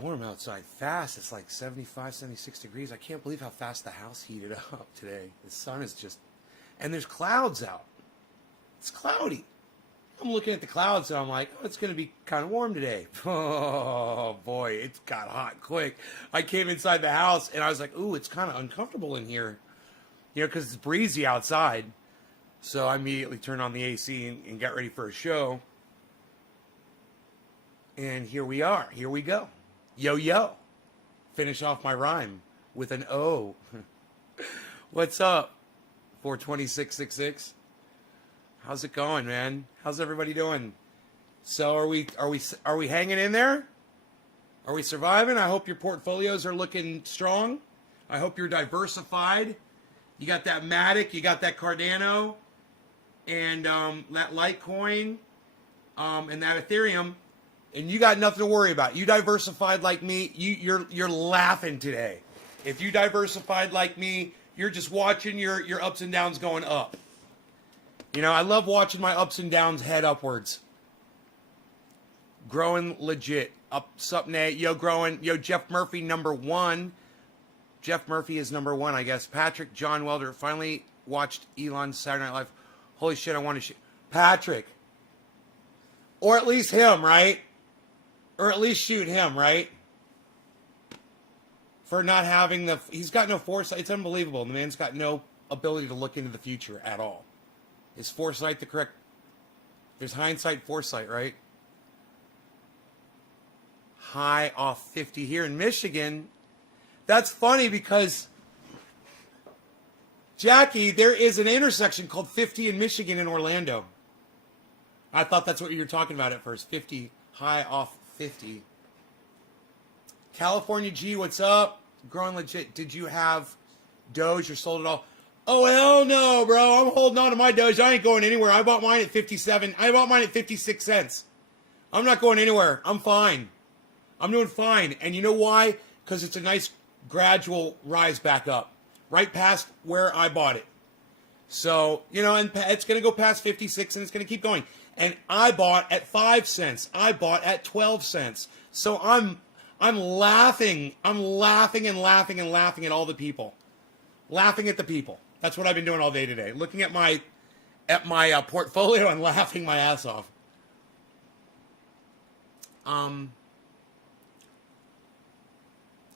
Warm outside fast. It's like 75, 76 degrees. I can't believe how fast the house heated up today. The sun is just, and there's clouds out. It's cloudy. I'm looking at the clouds and I'm like, oh, it's going to be kind of warm today. Oh boy, it got hot quick. I came inside the house and I was like, ooh, it's kind of uncomfortable in here, because it's breezy outside. So I immediately turned on the AC and got ready for a show. And here we are. Here we go. Yo, yo. Finish off my rhyme with an O. What's up? 42666. How's it going, man? How's everybody doing? So are we hanging in there? Are we surviving? I hope your portfolios are looking strong. I hope you're diversified. You got that Matic, you got that Cardano, and that Litecoin, and that Ethereum, and you got nothing to worry about. You diversified like me, you're laughing today. If you diversified like me, you're just watching your ups and downs going up. I love watching my ups and downs head upwards. Growing legit. Up, sup, Nate. Yo, growing. Yo, Jeff Murphy, number 1. Jeff Murphy is number 1, I guess. Patrick John Welder finally watched Elon's Saturday Night Live. Holy shit, I want to shoot. Patrick. Or at least him, right? Or at least shoot him, right? For not having he's got no foresight. It's unbelievable. The man's got no ability to look into the future at all. Is foresight the correct? There's hindsight, foresight, right? High off 50 here in Michigan. That's funny because, Jackie, there is an intersection called 50 in Michigan in Orlando. I thought that's what you were talking about at first. 50, high off 50. California G, what's up? Growing legit. Did you have Doge or sold it all? Oh, hell no, bro. I'm holding on to my Doge. I ain't going anywhere. I bought mine at 57. I bought mine at 56 cents. I'm not going anywhere. I'm fine. I'm doing fine. And you know why? Because it's a nice gradual rise back up. Right past where I bought it. So, and it's going to go past 56 and it's going to keep going. And I bought at 5 cents. I bought at 12 cents. So I'm laughing. I'm laughing and laughing and laughing at all the people. Laughing at the people. That's what I've been doing all day today. Looking at my portfolio and laughing my ass off.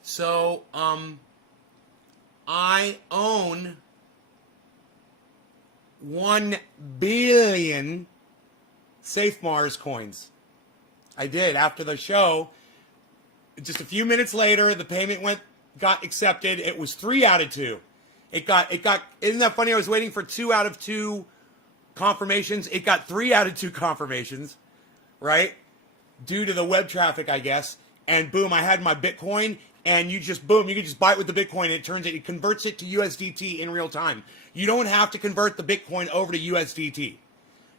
So I own 1 billion Safe Mars coins. I did after the show. Just a few minutes later, the payment got accepted. It was 3 out of 2. It got, isn't that funny? I was waiting for 2 out of 2 confirmations. It got 3 out of 2 confirmations, right? Due to the web traffic, I guess. And boom, I had my Bitcoin, and you can just buy it with the Bitcoin. And it converts it to USDT in real time. You don't have to convert the Bitcoin over to USDT.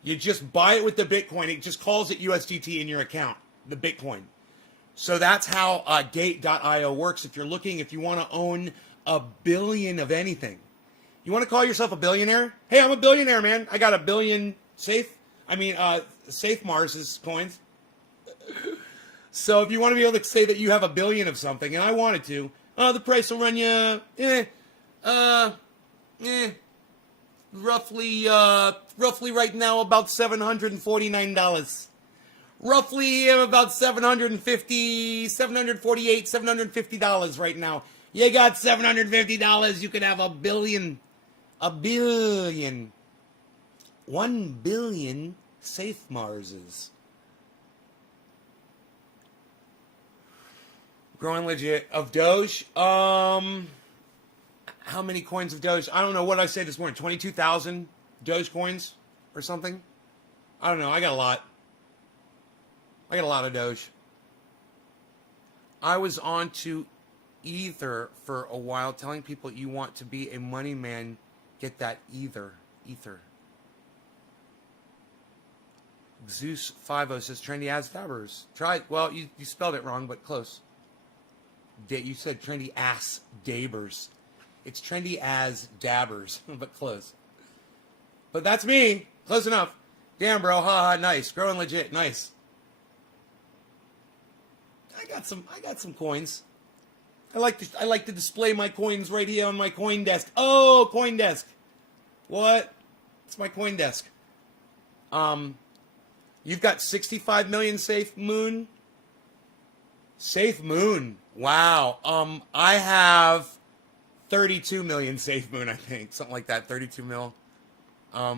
You just buy it with the Bitcoin. It just calls it USDT in your account, the Bitcoin. So that's how Gate.io works. If you want to own a billion of anything. You want to call yourself a billionaire? Hey, I'm a billionaire, man. I got a billion Safe Mars coins. So if you want to be able to say that you have a billion of something, and I wanted to, the price will run you, roughly right now about $749. Roughly about $750, $748, $750 right now. You got $750, you could have a billion. 1 billion Safe Marses. Growing legit. Of Doge, how many coins of Doge? I don't know. What did I say this morning? 22,000 Doge coins or something? I don't know. I got a lot. I got a lot of Doge. I was on to Ether for a while, telling people you want to be a money man, get that Ether. Zeus 50 says trendy as dabbers. Try. Well, you spelled it wrong, but close. You said trendy ass dabbers. It's trendy as dabbers, but close. But that's me. Close enough. Damn, bro. Ha ha. Nice. Growing legit. Nice. I got some coins. I like to display my coins right here on my coin desk. Oh, coin desk. What? It's my coin desk. You've got 65 million Safe Moon. Safe Moon. Wow. I have 32 million Safe Moon, I think. Something like that. 32 mil. I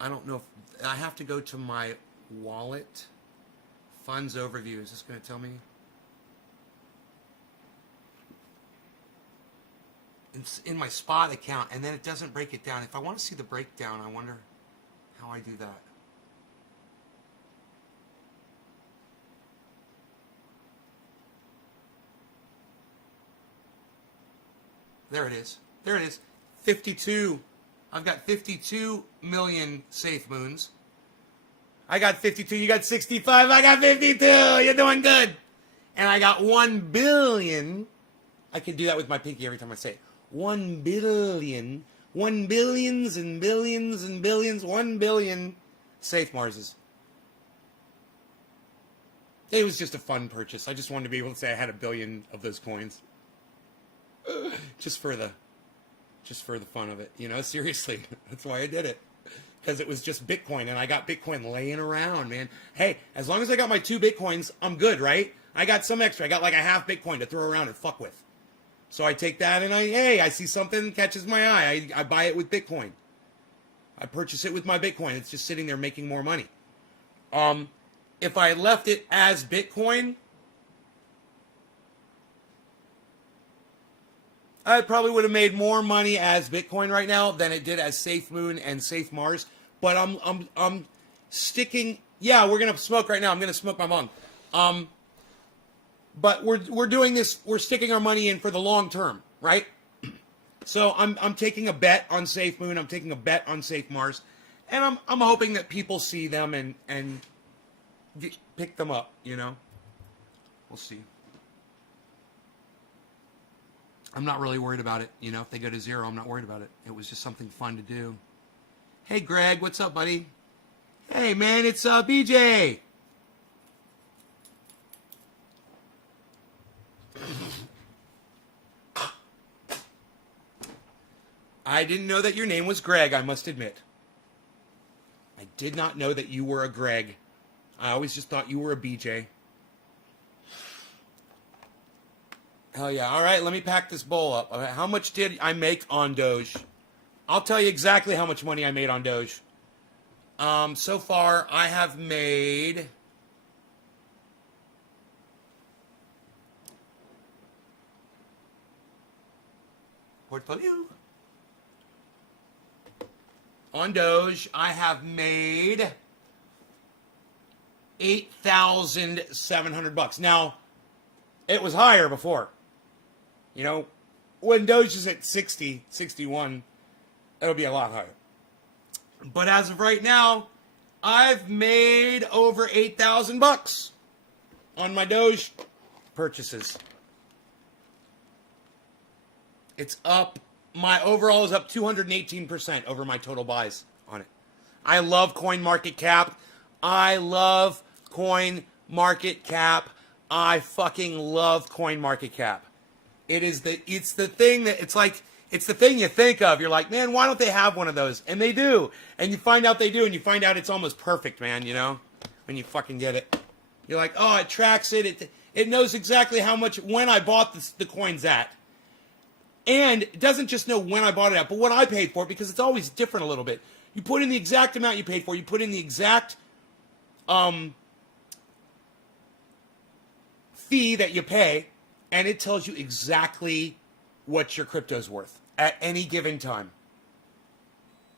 don't know if I have to go to my wallet. Funds overview. Is this going to tell me? It's in my spot account, and then it doesn't break it down. If I want to see the breakdown, I wonder how I do that. There it is. There it is. 52. I've got 52 million Safe Moons. I got 52. You got 65. I got 52. You're doing good. And I got 1 billion. I can do that with my pinky every time I say it. 1 billion. 1 billions and billions and billions. 1 billion Safe Marses. It was just a fun purchase. I just wanted to be able to say I had 1 billion of those coins. Just for the fun of it, you know, seriously. That's why I did it. Because it was just Bitcoin, and I got Bitcoin laying around, man. Hey, as long as I got my 2 Bitcoins, I'm good, right? I got some extra. I got like a half Bitcoin to throw around and fuck with. So I take that and I see something that catches my eye. I buy it with Bitcoin. I purchase it with my Bitcoin. It's just sitting there making more money. If I left it as Bitcoin, I probably would have made more money as Bitcoin right now than it did as Safe Moon and Safe Mars. But I'm sticking. Yeah, we're gonna smoke right now. I'm gonna smoke my bong. But we're doing this. We're sticking our money in for the long term, right? So I'm taking a bet on Safe Moon. I'm taking a bet on Safe Mars, and I'm hoping that people see them and pick them up. You know, we'll see. I'm not really worried about it. You know, if they go to 0, I'm not worried about it. It was just something fun to do. Hey, Greg, what's up, buddy? Hey, man, it's BJ. I didn't know that your name was Greg, I must admit. I did not know that you were a Greg. I always just thought you were a BJ. Hell yeah. All right, let me pack this bowl up. How much did I make on Doge? I'll tell you exactly how much money I made on Doge. So far, I have made... Portfolio. On Doge, I have made $8,700. Now, it was higher before. You know, when Doge is at 60, 61, it'll be a lot higher. But as of right now, I've made over $8,000 on my Doge purchases. It's up. My overall is up 218% over my total buys on it. I love CoinMarketCap. I love CoinMarketCap. I fucking love CoinMarketCap. It's the thing that, it's the thing you think of. You're like, man, why don't they have one of those? And they do. And you find out they do, and you find out it's almost perfect, man, you know? When you fucking get it. You're like, oh, it tracks it. It knows exactly how much, when I bought the coins at. And it doesn't just know when I bought it at, but what I paid for it, because it's always different a little bit. You put in the exact amount you paid for. You put in the exact fee that you pay, and it tells you exactly what your crypto's worth at any given time.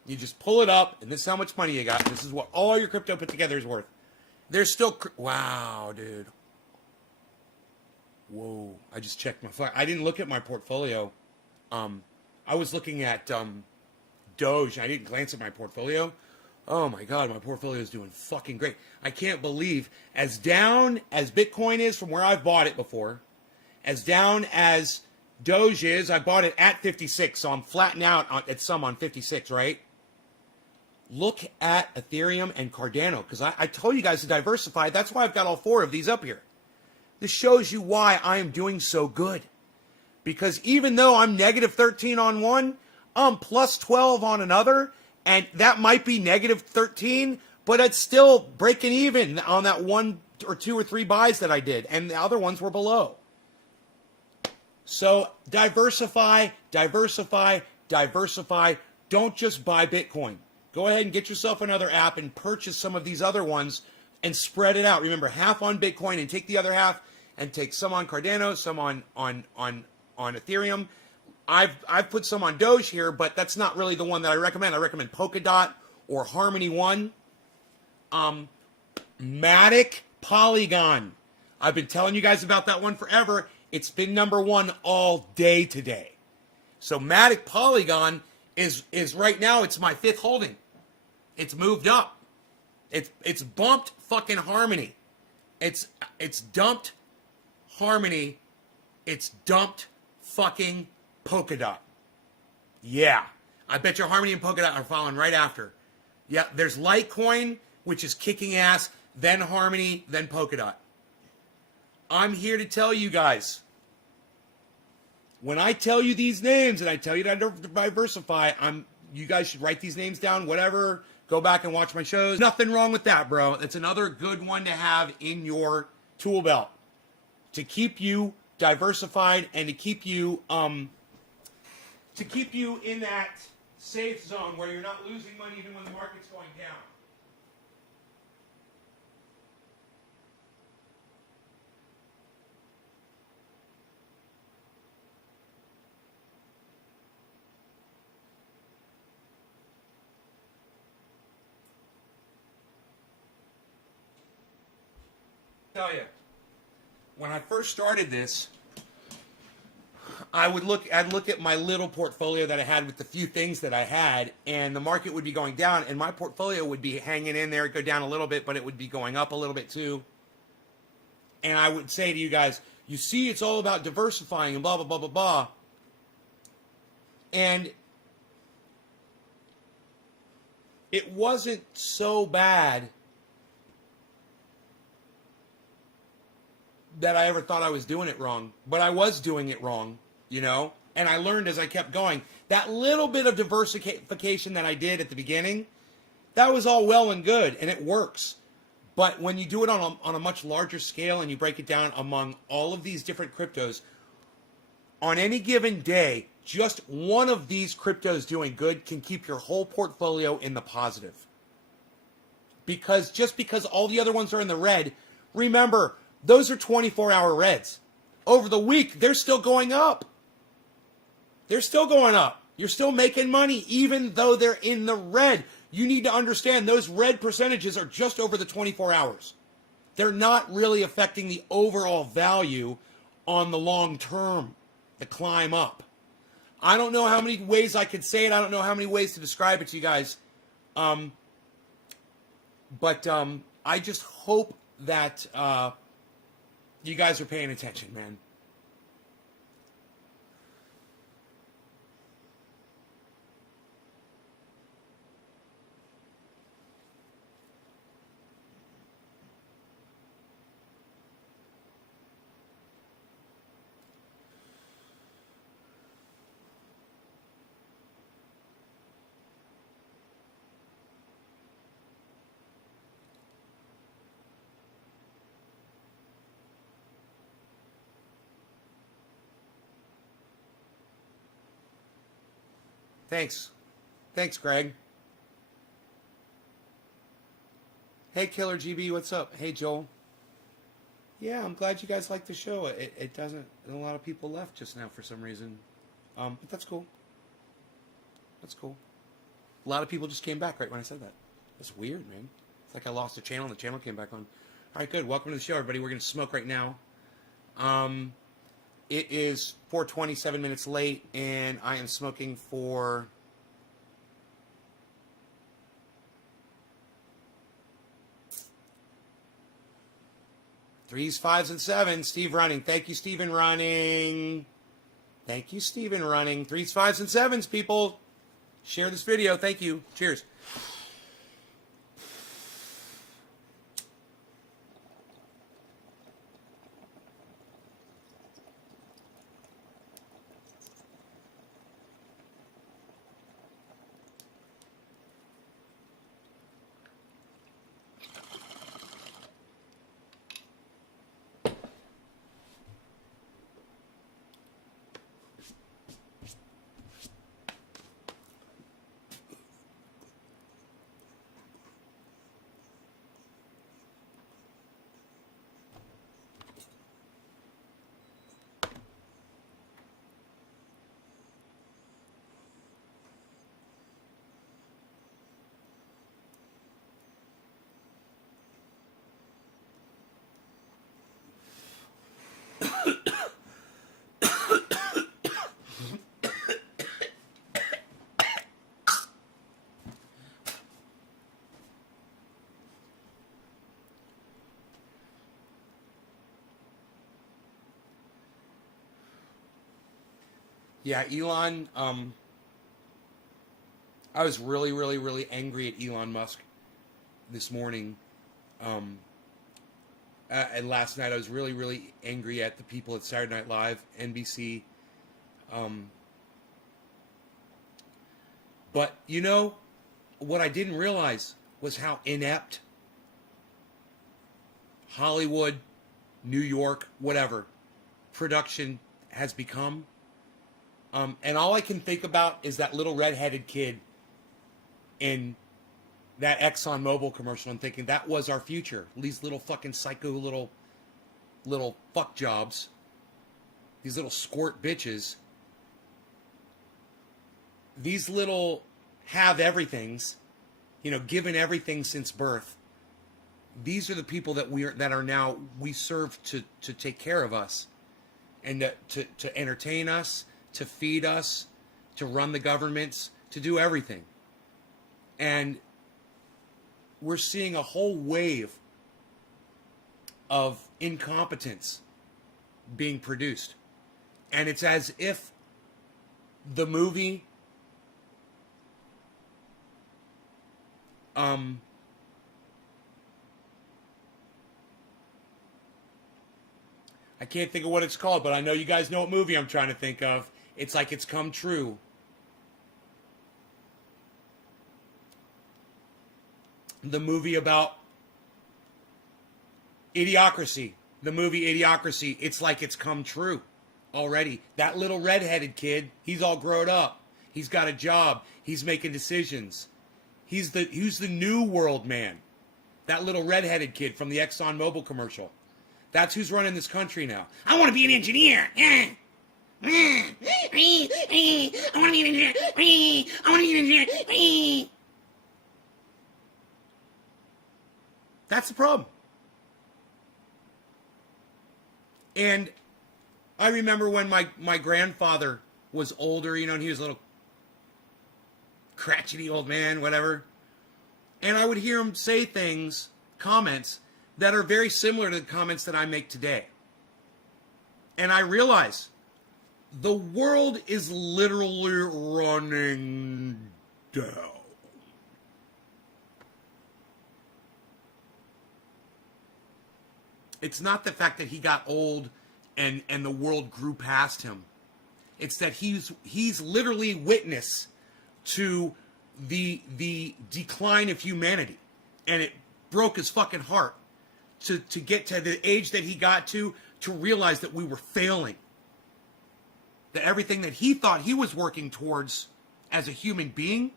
You just pull it up, and this is how much money you got. This is what all your crypto put together is worth. There's still... Wow, dude. Whoa. I just checked my phone. I didn't look at my portfolio. I was looking at Doge. I didn't glance at my portfolio. Oh my God, my portfolio is doing fucking great. I can't believe, as down as Bitcoin is from where I've bought it before, as down as Doge is, I bought it at 56, so I'm flattening out at some on 56, right? look at Ethereum and Cardano, because I told you guys to diversify. That's why I've got all 4 of these up here. This shows you why I am doing so good. Because even though I'm negative 13 on one, I'm plus 12 on another, and that might be negative 13, but it's still breaking even on that 1 or 2 or 3 buys that I did, and the other ones were below. So diversify, diversify, diversify. Don't just buy Bitcoin. Go ahead and get yourself another app and purchase some of these other ones and spread it out. Remember, half on Bitcoin and take the other half and take some on Cardano, some on Ethereum. I've put some on Doge here, but that's not really the one that I recommend. I recommend Polkadot or Harmony One. Matic Polygon. I've been telling you guys about that one forever. It's been number 1 all day today. So Matic Polygon is right now, it's my 5th holding. It's moved up. It's bumped fucking Harmony. It's dumped Harmony. It's dumped fucking Polkadot. Yeah. I bet your Harmony and Polkadot are following right after. Yeah, there's Litecoin, which is kicking ass, then Harmony, then Polkadot. I'm here to tell you guys, when I tell you these names and I tell you to diversify, you guys should write these names down, whatever. Go back and watch my shows. Nothing wrong with that, bro. It's another good one to have in your tool belt to keep you diversified and to keep you in that safe zone where you're not losing money even when the market's going down. Tell you, when I first started this, I'd look at my little portfolio that I had with the few things that I had, and the market would be going down, and my portfolio would be hanging in there, go down a little bit, but it would be going up a little bit too. And I would say to you guys, you see, it's all about diversifying and blah, blah, blah, blah, blah. And it wasn't so bad that I ever thought I was doing it wrong, but I was doing it wrong, you know, and I learned as I kept going. That little bit of diversification that I did at the beginning, that was all well and good, and it works. But when you do it on a much larger scale and you break it down among all of these different cryptos, on any given day, just one of these cryptos doing good can keep your whole portfolio in the positive. Because just because all the other ones are in the red, remember, those are 24-hour reds. Over the week, they're still going up. They're still going up. You're still making money even though they're in the red. You need to understand those red percentages are just over the 24 hours. They're not really affecting the overall value on the long term, the climb up. I don't know how many ways I could say it. I don't know how many ways to describe it to you guys. But I just hope that you guys are paying attention, man. Thanks. Thanks, Greg. Hey, Killer GB, what's up? Hey, Joel. Yeah, I'm glad you guys like the show. It doesn't... A lot of people left just now for some reason. But that's cool. That's cool. A lot of people just came back right when I said that. That's weird, man. It's like I lost a channel and the channel came back on. All right, good. Welcome to the show, everybody. We're going to smoke right now. It is 4:20, 7 minutes late, and I am smoking for... Threes, fives, and sevens. Steve Running. Thank you, Steven Running. Thank you, Steven Running. Threes, fives, and sevens, people. Share this video. Thank you. Cheers. Yeah, Elon. I was really, really, really angry at Elon Musk this morning. And last night I was really, really angry at the people at Saturday Night Live, NBC. But you know, what I didn't realize was how inept Hollywood, New York, whatever, production has become. And all I can think about is that little red-headed kid in that Exxon Mobil commercial and thinking that was our future. These little fucking psycho little fuck jobs. These little squirt bitches. These little have everythings, you know, given everything since birth. These are the people that we serve to take care of us and to entertain us, to feed us, to run the governments, to do everything. And we're seeing a whole wave of incompetence being produced. And it's as if the movie I can't think of what it's called, but I know you guys know what movie I'm trying to think of. It's like It's Come True. The movie about Idiocracy. The movie Idiocracy. It's like it's come true already. That little redheaded kid, he's all grown up. He's got a job. He's making decisions. He's the new world man. That little redheaded kid from the Exxon Mobil commercial. That's who's running this country now. I want to be an engineer. I want to be an engineer. I want to be an engineer. That's the problem. And I remember when my grandfather was older, you know, and he was a little crotchety old man, whatever. And I would hear him say things, comments, that are very similar to the comments that I make today. And I realize the world is literally running down. It's not the fact that he got old and the world grew past him. It's that he's literally witness to the decline of humanity. And it broke his fucking heart to get to the age that he got to realize that we were failing. That everything that he thought he was working towards as a human being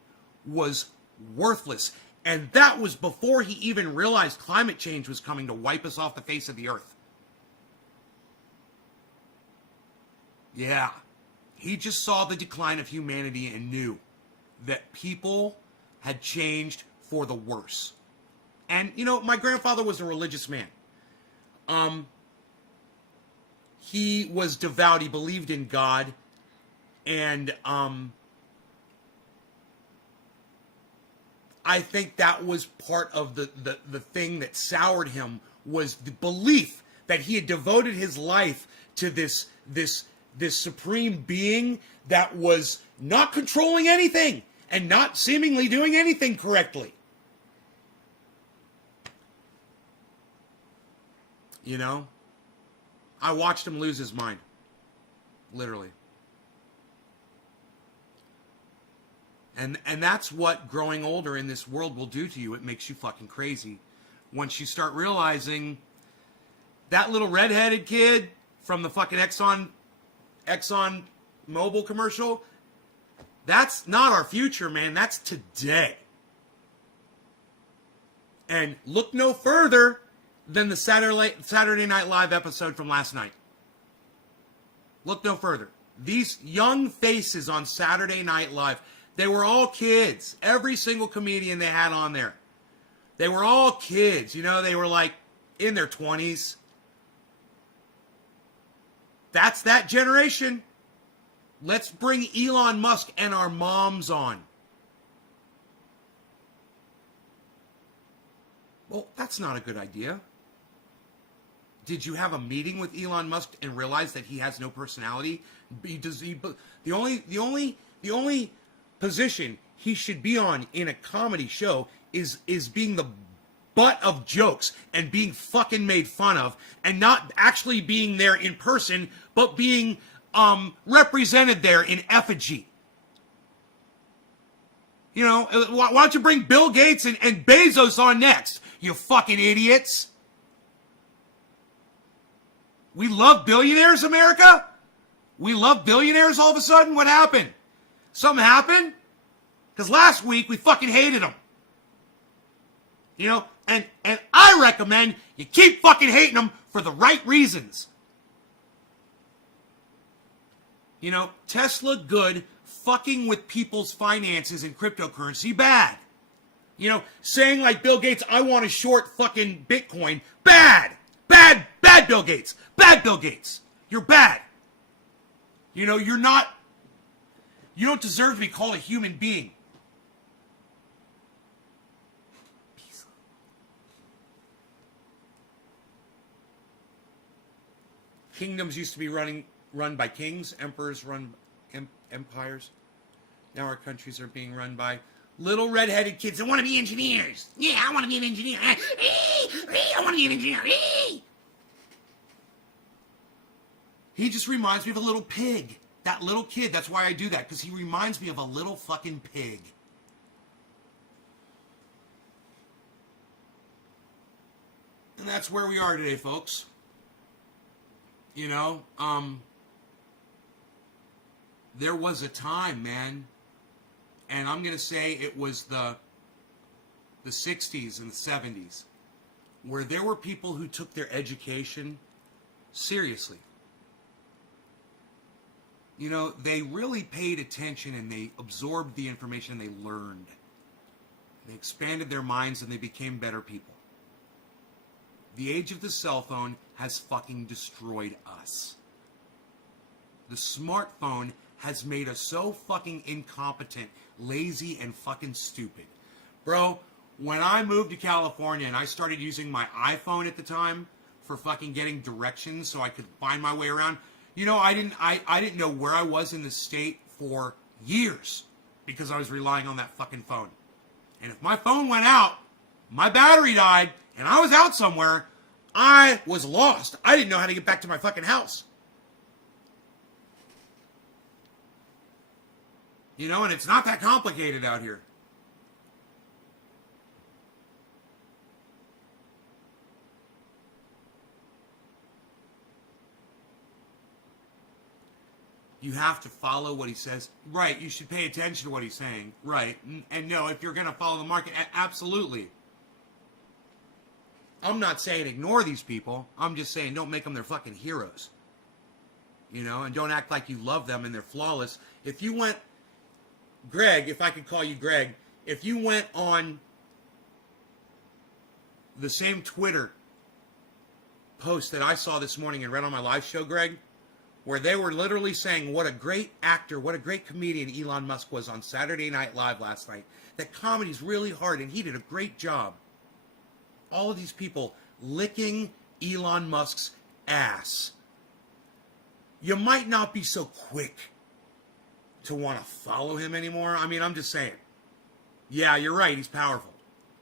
was worthless. And that was before he even realized climate change was coming to wipe us off the face of the earth. Yeah. He just saw the decline of humanity and knew that people had changed for the worse. And, you know, my grandfather was a religious man. He was devout. He believed in God. And I think that was part of the thing that soured him, was the belief that he had devoted his life to this supreme being that was not controlling anything and not seemingly doing anything correctly. You know? I watched him lose his mind. Literally. And that's what growing older in this world will do to you. It makes you fucking crazy. Once you start realizing that little redheaded kid from the fucking Exxon Mobil commercial, that's not our future, man. That's today. And look no further than the Saturday Night Live episode from last night. Look no further. These young faces on Saturday Night Live, they were all kids. Every single comedian they had on there. They were all kids. You know, they were like in their 20s. That's that generation. Let's bring Elon Musk and our moms on. Well, that's not a good idea. did you have a meeting with Elon Musk and realize that he has no personality? The only position he should be on in a comedy show is being the butt of jokes and being fucking made fun of, and not actually being there in person, but being represented there in effigy. You know, why don't you bring Bill Gates and Bezos on next, you fucking idiots? We love billionaires, America? We love billionaires all of a sudden? What happened? Something happened? Because last week we fucking hated them. You know, and I recommend you keep fucking hating them for the right reasons. You know, Tesla good, fucking with people's finances and cryptocurrency bad. You know, saying like Bill Gates, I want to short fucking Bitcoin, bad. Bad Bill Gates. Bad Bill Gates. You're bad. You know, you don't deserve to be called a human being. Kingdoms used to be run by kings, emperors run empires. Now our countries are being run by little red-headed kids that want to be engineers. Yeah, I want to be an engineer. I want to be an engineer. He just reminds me of a little pig. That little kid, that's why I do that, because he reminds me of a little fucking pig. And that's where we are today, folks. You know, there was a time, man, and I'm going to say it was the 60s and the 70s, where there were people who took their education seriously. You know, they really paid attention and they absorbed the information and they learned. They expanded their minds and they became better people. The age of the cell phone has fucking destroyed us. The smartphone has made us so fucking incompetent, lazy, and fucking stupid. Bro, when I moved to California and I started using my iPhone at the time for fucking getting directions so I could find my way around, you know, I didn't know where I was in the state for years because I was relying on that fucking phone. And if my phone went out, my battery died, and I was out somewhere, I was lost. I didn't know how to get back to my fucking house. You know, and it's not that complicated out here. You have to follow what he says. Right, you should pay attention to what he's saying. Right, and no, if you're going to follow the market, absolutely. I'm not saying ignore these people. I'm just saying don't make them their fucking heroes. You know, and don't act like you love them and they're flawless. If you went, Greg, if I could call you Greg, if you went on the same Twitter post that I saw this morning and read on my live show, Greg, where they were literally saying what a great actor, what a great comedian Elon Musk was on Saturday Night Live last night. That comedy's really hard, and he did a great job. All of these people licking Elon Musk's ass. You might not be so quick to want to follow him anymore. I mean, I'm just saying. Yeah, you're right, he's powerful.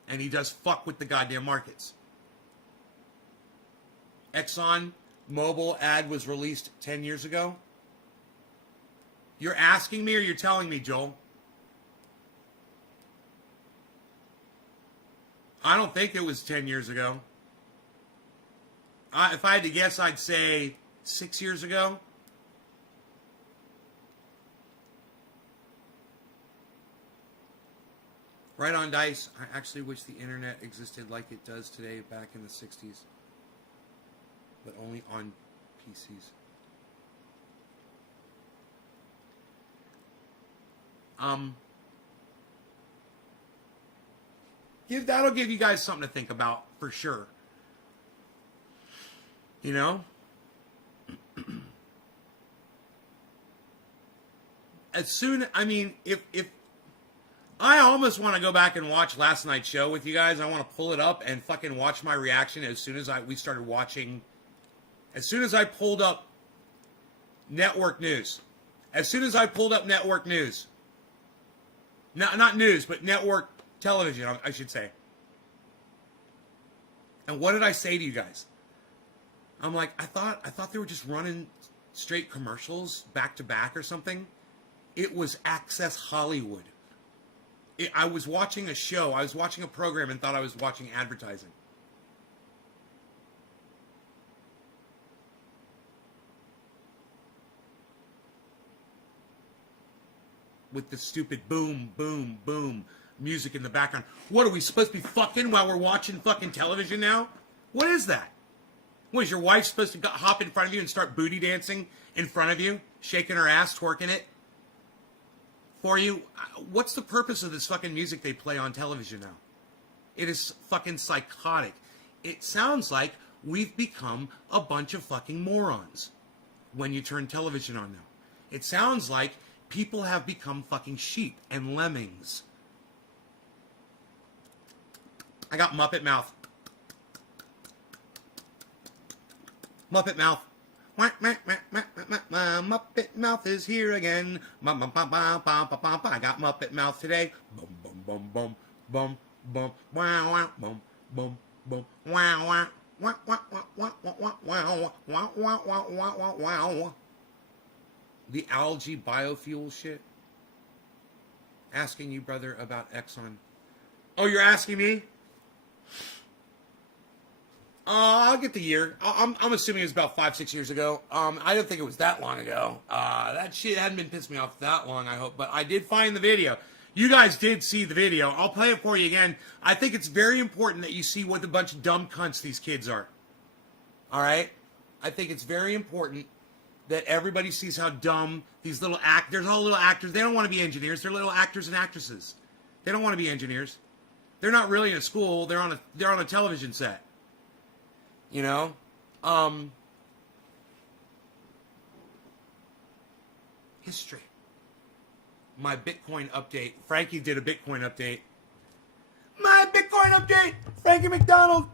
And he does fuck with the goddamn markets. Exxon Mobil ad was released 10 years ago. You're asking me or you're telling me, Joel? I don't think it was 10 years ago. If I had to guess, I'd say 6 years ago. Right on, Dice. I actually wish the internet existed like it does today back in the 60s. But only on PCs. That'll give you guys something to think about for sure. You know? If I almost want to go back and watch last night's show with you guys. I want to pull it up and fucking watch my reaction as soon as we started watching As soon as I pulled up network news, not news, but network television, I should say. And what did I say to you guys? I'm like, I thought they were just running straight commercials back to back or something. It was Access Hollywood. I was watching a show. I was watching a program and thought I was watching advertising. With the stupid boom, boom, boom music in the background. What, are we supposed to be fucking while we're watching fucking television now? What is that? What, is your wife supposed to hop in front of you and start booty dancing in front of you? Shaking her ass, twerking it? For you? What's the purpose of this fucking music they play on television now? It is fucking psychotic. It sounds like we've become a bunch of fucking morons when you turn television on now. It sounds like people have become fucking sheep and lemmings. I got Muppet mouth. Muppet mouth. Muppet mouth is here again. I got Muppet mouth today. Bum bum bum bum bum bum wow wow bum bum bum wow wow wow wow wow wow wow wow wow wow wow. The algae biofuel shit. Asking you, brother, about Exxon. Oh, you're asking me? I'll get the year. I'm assuming it was about 5-6 years ago. I don't think it was that long ago. That shit hadn't been pissing me off that long, I hope. But I did find the video. You guys did see the video. I'll play it for you again. I think it's very important that you see what a bunch of dumb cunts these kids are. All right? I think it's very important that everybody sees how dumb these little actors, all little actors, they don't want to be engineers. They're little actors and actresses. They don't want to be engineers. They're not really in a school. They're on a television set. You know? History. My Bitcoin update. Frankie did a Bitcoin update. My Bitcoin update! Frankie McDonald!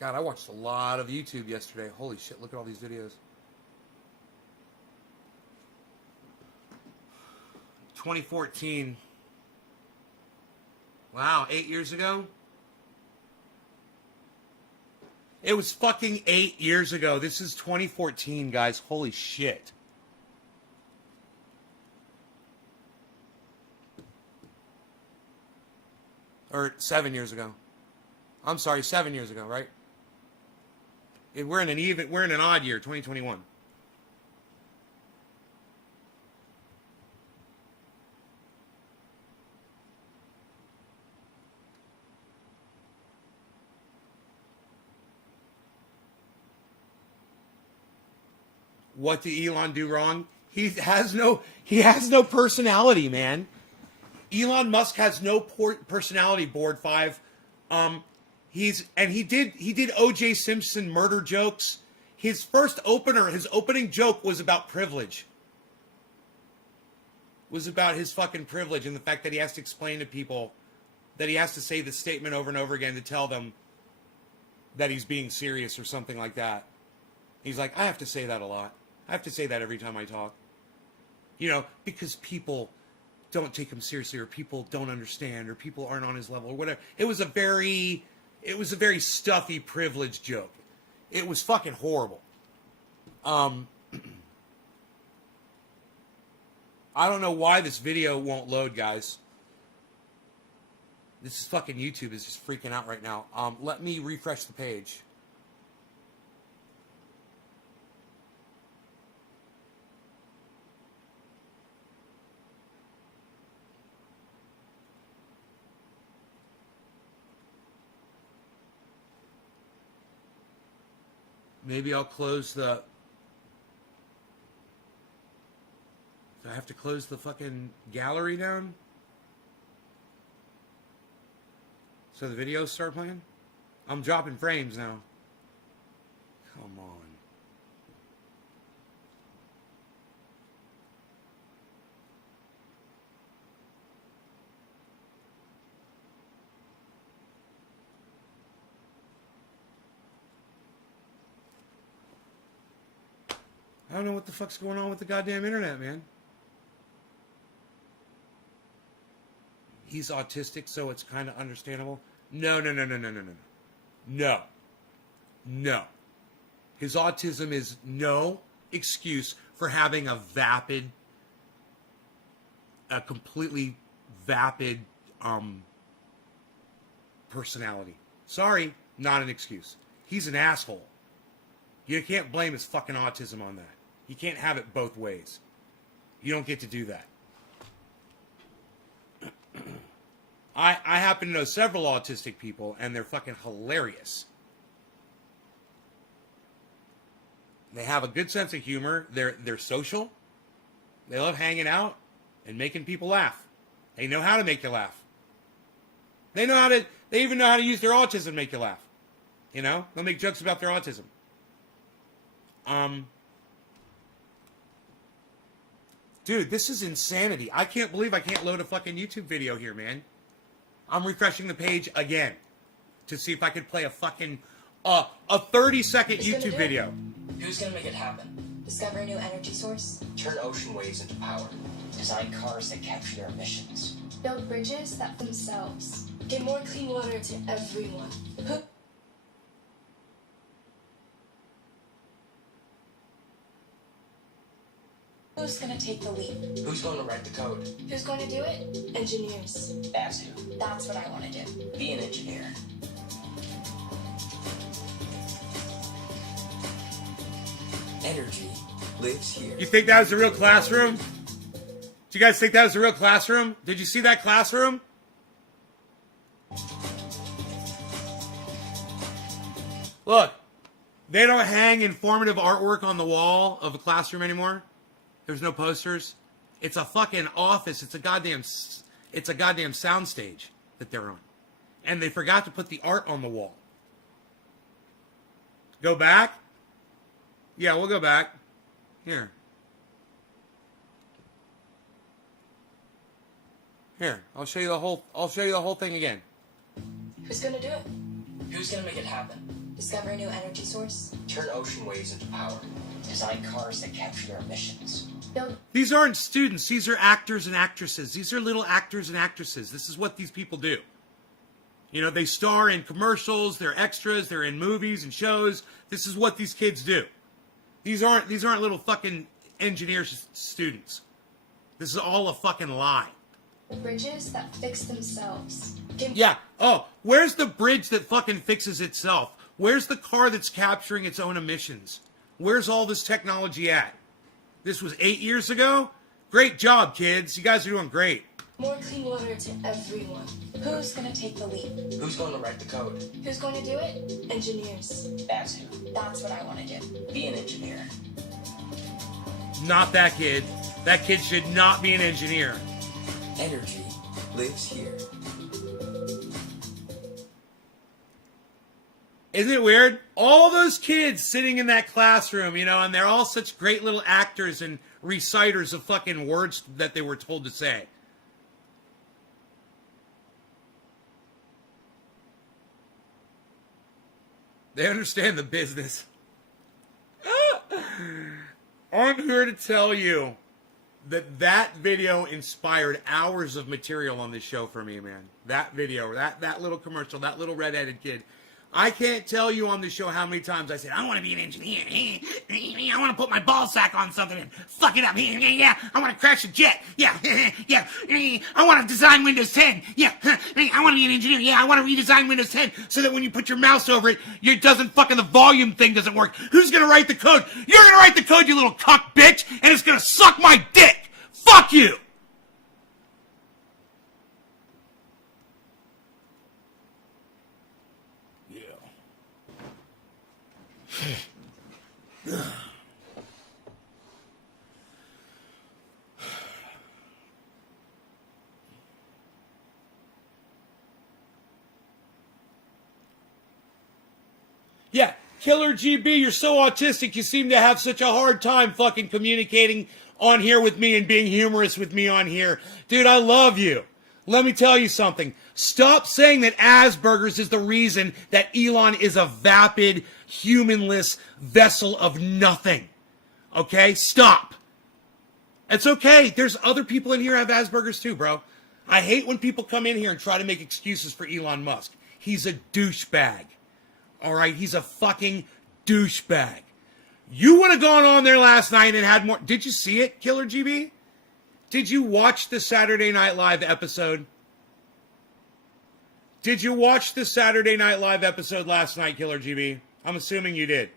God, I watched a lot of YouTube yesterday. Holy shit, look at all these videos. 2014. Wow, 8 years ago? It was fucking 8 years ago. This is 2014, guys. Holy shit. Or 7 years ago. I'm sorry, 7 years ago, right? We're in an odd year, 2021. What did Elon do wrong? He has no personality, man. Elon Musk has no personality, Board 5. He did O.J. Simpson murder jokes. His opening joke was about privilege. Was about his fucking privilege and the fact that he has to explain to people, that he has to say the statement over and over again to tell them that he's being serious or something like that. He's like, I have to say that a lot. I have to say that every time I talk. You know, because people don't take him seriously, or people don't understand, or people aren't on his level, or whatever. It was a very stuffy privilege joke. It was fucking horrible. I don't know why this video won't load, guys. This is fucking YouTube is just freaking out right now. Let me refresh the page. Maybe I'll close the... Do I have to close the fucking gallery down? So the videos start playing? I'm dropping frames now. Come on. don't know what the fuck's going on with the goddamn internet, man. He's autistic, so it's kind of understandable. No. No. His autism is no excuse for having a completely vapid personality. Sorry, not an excuse. He's an asshole. You can't blame his fucking autism on that. You can't have it both ways. You don't get to do that. I happen to know several autistic people, and they're fucking hilarious. They have a good sense of humor. They're social. They love hanging out and making people laugh. They know how to make you laugh. They even know how to use their autism to make you laugh. You know? They'll make jokes about their autism. Dude, this is insanity. I can't believe I can't load a fucking YouTube video here, man. I'm refreshing the page again to see if I could play a fucking a 30-second YouTube video. Who's gonna make it happen? Discover a new energy source. Turn ocean waves into power. Design cars that capture their emissions. Build bridges that themselves. Get more clean water to everyone. Who's gonna take the lead? Who's going to write the code? Who's going to do it? Engineers. That's who. That's what I want to do. Be an engineer. Energy lives here. You think that was a real classroom? Do you guys think that was a real classroom? Did you see that classroom? Look, they don't hang informative artwork on the wall of a classroom anymore. There's no posters. It's a fucking office. It's a goddamn soundstage that they're on. And they forgot to put the art on the wall. Go back? Yeah, we'll go back. Here. Here, I'll show you the whole thing again. Who's gonna do it? Who's gonna make it happen? Discover a new energy source. Turn ocean waves into power. Design cars that capture their emissions. These aren't students. These are actors and actresses. These are little actors and actresses. This is what these people do. You know, they star in commercials. They're extras. They're in movies and shows. This is what these kids do. These aren't little fucking engineer students. This is all a fucking lie. Bridges that fix themselves. Yeah. Oh, where's the bridge that fucking fixes itself? Where's the car that's capturing its own emissions? Where's all this technology at? This was 8 years ago? Great job, kids. You guys are doing great. More clean water to everyone. Who's gonna take the lead? Who's going to write the code? Who's going to do it? Engineers. That's who. That's what I want to do. Be an engineer. Not that kid. That kid should not be an engineer. Energy lives here. Isn't it weird? All those kids sitting in that classroom, you know, and they're all such great little actors and reciters of fucking words that they were told to say. They understand the business. I'm here to tell you that video inspired hours of material on this show for me, man. That video, that little commercial, that little red-headed kid. I can't tell you on the show how many times I said, I want to be an engineer. I want to put my ball sack on something and fuck it up. Yeah, I want to crash a jet. Yeah. I want to design Windows 10. Yeah, I want to be an engineer. Yeah, I want to redesign Windows 10 so that when you put your mouse over it, the volume thing doesn't work. Who's going to write the code? You're going to write the code, you little cuck bitch, and it's going to suck my dick. Fuck you. Yeah, Killer GB, you're so autistic, you seem to have such a hard time fucking communicating on here with me and being humorous with me on here. Dude, I love you. Let me tell you something. Stop saying that Asperger's is the reason that Elon is a vapid, humanless vessel of nothing. Okay? Stop. It's okay. There's other people in here who have Asperger's too, bro. I hate when people come in here and try to make excuses for Elon Musk. He's a douchebag. All right? He's a fucking douchebag. You would have gone on there last night and had more. Did you see it, Killer GB? Did you watch the Saturday Night Live episode? Did you watch the Saturday Night Live episode last night, Killer GB? I'm assuming you did.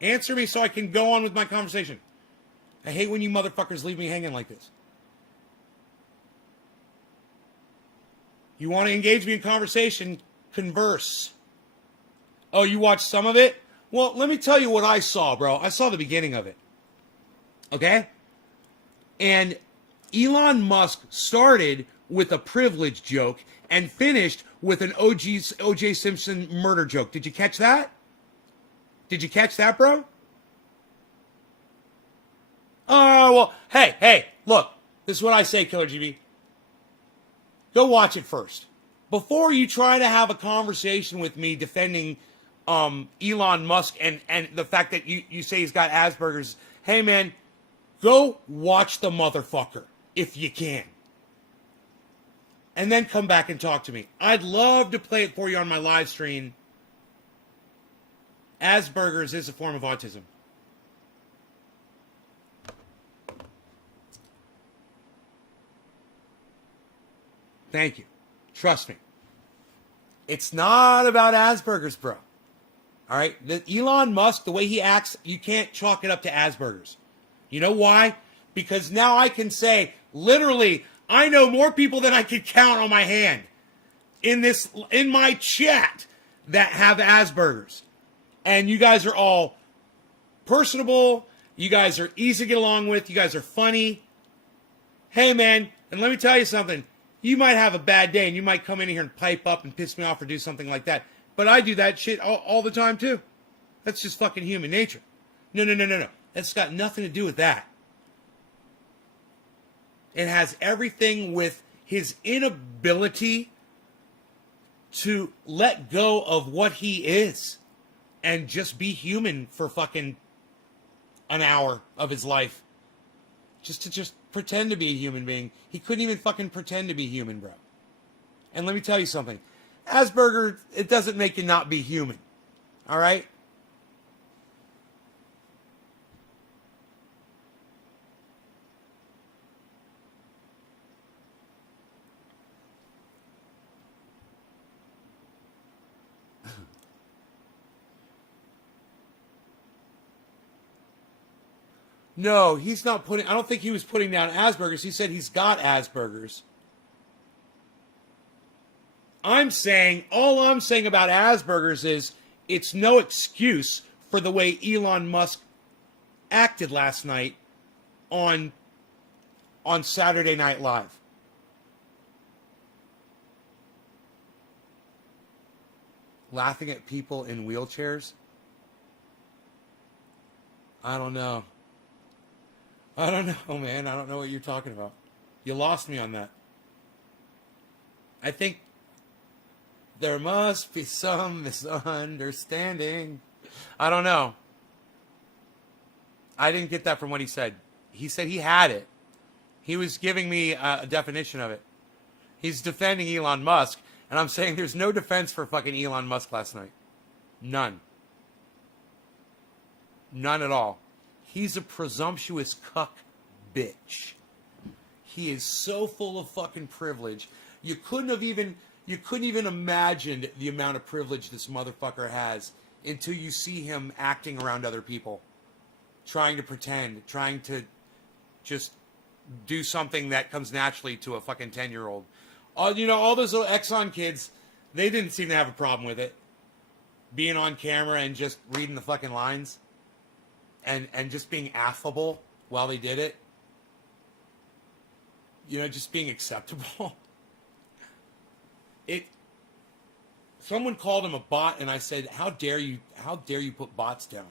Answer me so I can go on with my conversation. I hate when you motherfuckers leave me hanging like this. You want to engage me in conversation? Converse. Oh, you watched some of it? Well, let me tell you what I saw, bro. I saw the beginning of it. Okay? And Elon Musk started with a privilege joke and finished with an O.J. Simpson murder joke. Did you catch that? Did you catch that, bro? Oh, well, hey, look. This is what I say, Killer GB. Go watch it first. Before you try to have a conversation with me defending Elon Musk and the fact that you say he's got Asperger's, hey, man, go watch the motherfucker if you can. And then come back and talk to me. I'd love to play it for you on my live stream. Asperger's is a form of autism. Thank you. Trust me. It's not about Asperger's, bro. All right? Elon Musk, the way he acts, you can't chalk it up to Asperger's. You know why? Because now I can say, literally, I know more people than I could count on my hand in my chat that have Asperger's. And you guys are all personable. You guys are easy to get along with. You guys are funny. Hey, man, and let me tell you something. You might have a bad day and you might come in here and pipe up and piss me off or do something like that. But I do that shit all the time too. That's just fucking human nature. No. That's got nothing to do with that. It has everything with his inability to let go of what he is and just be human for fucking an hour of his life. Just pretend to be a human being. He couldn't even fucking pretend to be human, bro. And let me tell you something. Asperger, it doesn't make you not be human. All right? No, he's not putting... I don't think he was putting down Asperger's. He said he's got Asperger's. All I'm saying about Asperger's is it's no excuse for the way Elon Musk acted last night on Saturday Night Live. Laughing at people in wheelchairs? I don't know. I don't know, man. I don't know what you're talking about. You lost me on that. I think there must be some misunderstanding. I don't know. I didn't get that from what he said. He said he had it. He was giving me a definition of it. He's defending Elon Musk, and I'm saying there's no defense for fucking Elon Musk last night. None. None at all. He's a presumptuous cuck bitch. He is so full of fucking privilege. You couldn't even imagine the amount of privilege this motherfucker has until you see him acting around other people. Trying to pretend. Trying to just do something that comes naturally to a fucking 10-year-old. All those little Exxon kids, they didn't seem to have a problem with it. Being on camera and just reading the fucking lines. And just being affable while they did it. Just being acceptable. Someone called him a bot, and I said, how dare you put bots down?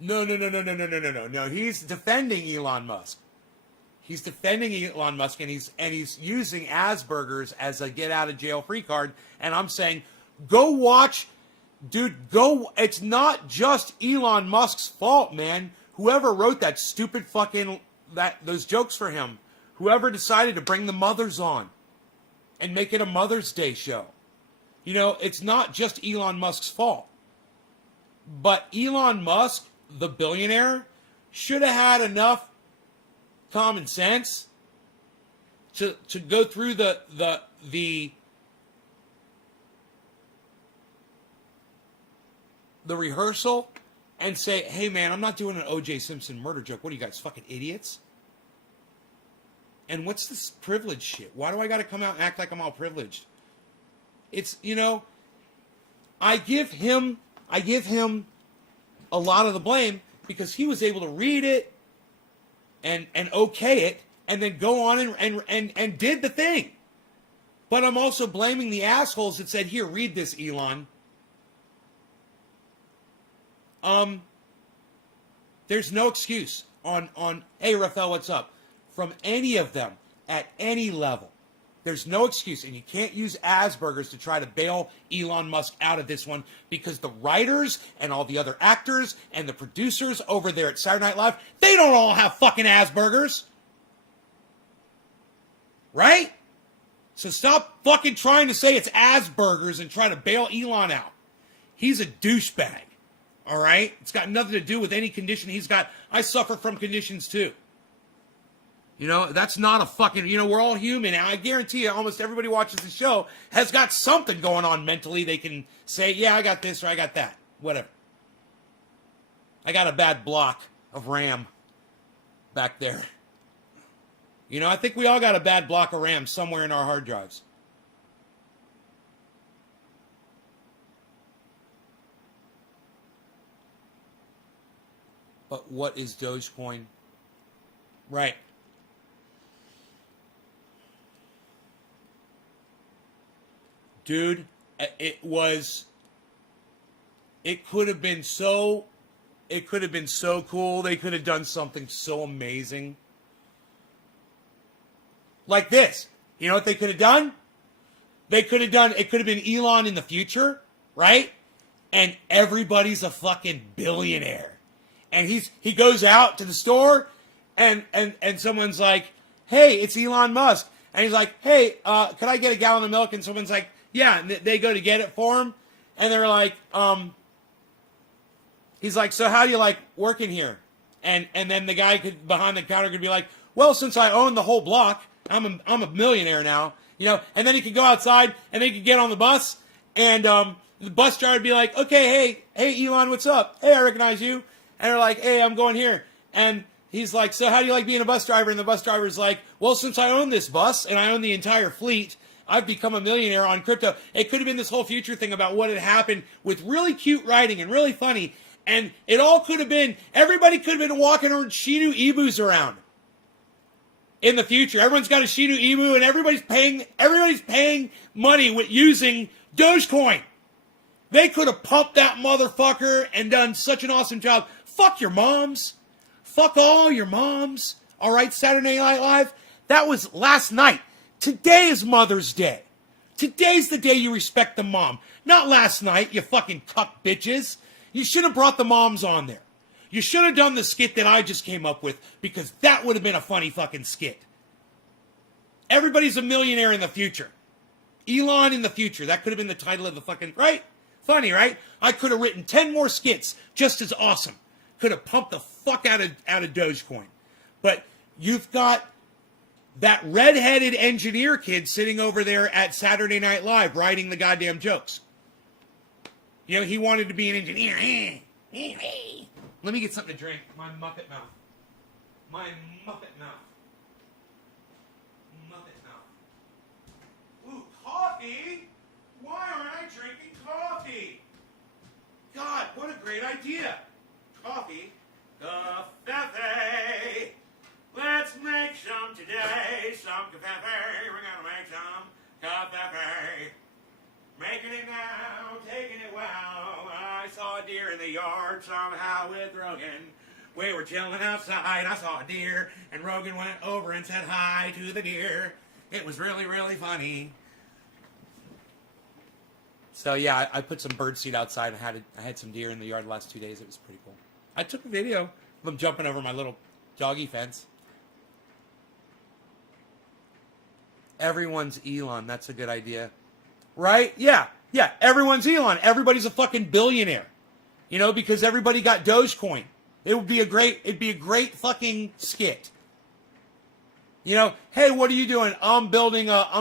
No. He's defending Elon Musk. He's defending Elon Musk, and he's using Asperger's as a get out of jail free card. And I'm saying, go watch, dude. Go. It's not just Elon Musk's fault, man. Whoever wrote that stupid fucking those jokes for him, whoever decided to bring the mothers on and make it a Mother's Day show, you know, it's not just Elon Musk's fault. But Elon Musk, the billionaire, should have had enough common sense to go through the rehearsal and say, hey man, I'm not doing an O.J. Simpson murder joke. What are you guys, fucking idiots? And what's this privilege shit? Why do I got to come out and act like I'm all privileged? It's, you know, I give him a lot of the blame because he was able to read it and okay it and then go on and did the thing. But I'm also blaming the assholes that said, here, read this, Elon. There's no excuse on hey, Raphael, what's up? From any of them at any level. There's no excuse, and you can't use Asperger's to try to bail Elon Musk out of this one because the writers and all the other actors and the producers over there at Saturday Night Live, they don't all have fucking Asperger's. Right? So stop fucking trying to say it's Asperger's and try to bail Elon out. He's a douchebag. All right? It's got nothing to do with any condition he's got. I suffer from conditions too. You know, that's not a fucking, you know, we're all human. And I guarantee you, almost everybody watches the show has got something going on mentally. They can say, yeah, I got this or I got that. Whatever. I got a bad block of RAM back there. You know, I think we all got a bad block of RAM somewhere in our hard drives. But what is Dogecoin? Right. Dude, it could have been so cool. They could have done something so amazing. Like this. You know what they could have done? It could have been Elon in the future, right? And everybody's a fucking billionaire. And he goes out to the store and someone's like, hey, it's Elon Musk. And he's like, hey, can I get a gallon of milk? And someone's like, yeah, and they go to get it for him, and they're like, he's like, so how do you like working here? And then the guy behind the counter could be like, well, since I own the whole block, I'm a millionaire now, you know. And then he could go outside and they could get on the bus, and the bus driver would be like, okay, hey Elon, what's up? Hey, I recognize you. And they're like, hey, I'm going here. And he's like, so how do you like being a bus driver? And the bus driver's like, well, since I own this bus and I own the entire fleet, I've become a millionaire on crypto. It could have been this whole future thing about what had happened with really cute writing and really funny. And it all could have been, everybody could have been walking around Shiba Inus around in the future. Everyone's got a Shiba Inu and everybody's paying money with using Dogecoin. They could have pumped that motherfucker and done such an awesome job. Fuck your moms. Fuck all your moms. All right, Saturday Night Live. That was last night. Today is Mother's Day. Today's the day you respect the mom. Not last night, you fucking cuck bitches. You should have brought the moms on there. You should have done the skit that I just came up with because that would have been a funny fucking skit. Everybody's a millionaire in the future. Elon in the future. That could have been the title of the fucking, right? Funny, right? I could have written 10 more skits just as awesome. Could have pumped the fuck out of Dogecoin. But you've got that redheaded engineer kid sitting over there at Saturday Night Live writing the goddamn jokes. You know, he wanted to be an engineer. Let me get something to drink. My Muppet mouth. My Muppet mouth. Muppet mouth. Ooh, coffee? Why aren't I drinking coffee? God, what a great idea. Coffee. Cafe. Let's make some today. Some cafe. We're gonna make some cafe. Making it now, taking it well. I saw a deer in the yard somehow with Rogan. We were chilling outside. I saw a deer, and Rogan went over and said hi to the deer. It was really, really funny. So yeah, I put some birdseed outside and I had some deer in the yard the last 2 days. It was pretty cool. I took a video of them jumping over my little doggy fence. Everyone's Elon. That's a good idea. Right? Yeah. Yeah. Everyone's Elon. Everybody's a fucking billionaire. You know, because everybody got Dogecoin. It'd be a great fucking skit. You know, hey, what are you doing? I'm building a